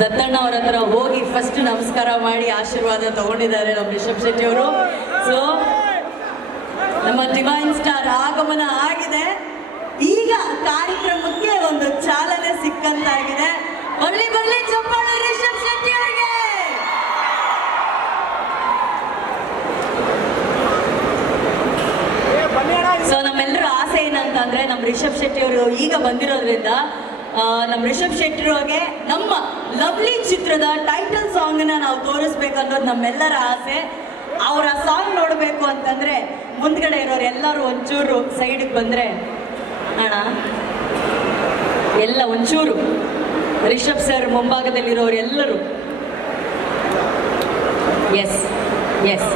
ದತ್ತಣ್ಣ ಅವ್ರ ಹತ್ರ ಹೋಗಿ ಫಸ್ಟ್ ನಮಸ್ಕಾರ ಮಾಡಿ ಆಶೀರ್ವಾದ ತಗೊಂಡಿದ್ದಾರೆ ನಮ್ಮ ರಿಷಬ್ ಶೆಟ್ಟಿ ಅವರು. ಸೊ ನಮ್ಮ ಡಿವೈನ್ ಸ್ಟಾರ್ ಆಗಮನ ಆಗಿದೆ. ಈಗ ಕಾರ್ಯಕ್ರಮಕ್ಕೆ ಒಂದು ಚಾಲನೆ ಸಿಕ್ಕಂತಾಗಿದೆ. ಬರ್ಲಿ ಬರ್ಲಿ, ಚಪ್ಪಾಳೆ ರಿಷಬ್ ಶೆಟ್ಟಿ ಅವರಿಗೆ. ಸೊ ನಮ್ಮೆಲ್ಲರ ಆಸೆ ಏನಂತಂದ್ರೆ, ನಮ್ಮ ರಿಷಬ್ ಶೆಟ್ಟಿ ಅವರು ಈಗ ಬಂದಿರೋದ್ರಿಂದ ನಮ್ಮ ರಿಷಬ್ ಶೆಟ್ಟಿ ಅವ್ರಿಗೆ ನಮ್ಮ ಲವ್ಲಿ ಚಿತ್ರದ ಟೈಟಲ್ ಸಾಂಗ್ನ ನಾವು ತೋರಿಸ್ಬೇಕು ಅನ್ನೋದು ನಮ್ಮೆಲ್ಲರ ಆಸೆ. ಅವರ ಸಾಂಗ್ ನೋಡಬೇಕು ಅಂತಂದ್ರೆ ಮುಂದ್ಗಡೆ ಇರೋರು ಎಲ್ಲರೂ ಒಂಚೂರು ಸೈಡಿಗೆ ಬಂದ್ರೆ, ಅಣ್ಣ, ಎಲ್ಲ ಒಂಚೂರು ರಿಷಬ್ ಸರ್ ಮುಂಭಾಗದಲ್ಲಿರೋರು ಎಲ್ಲರೂ. S S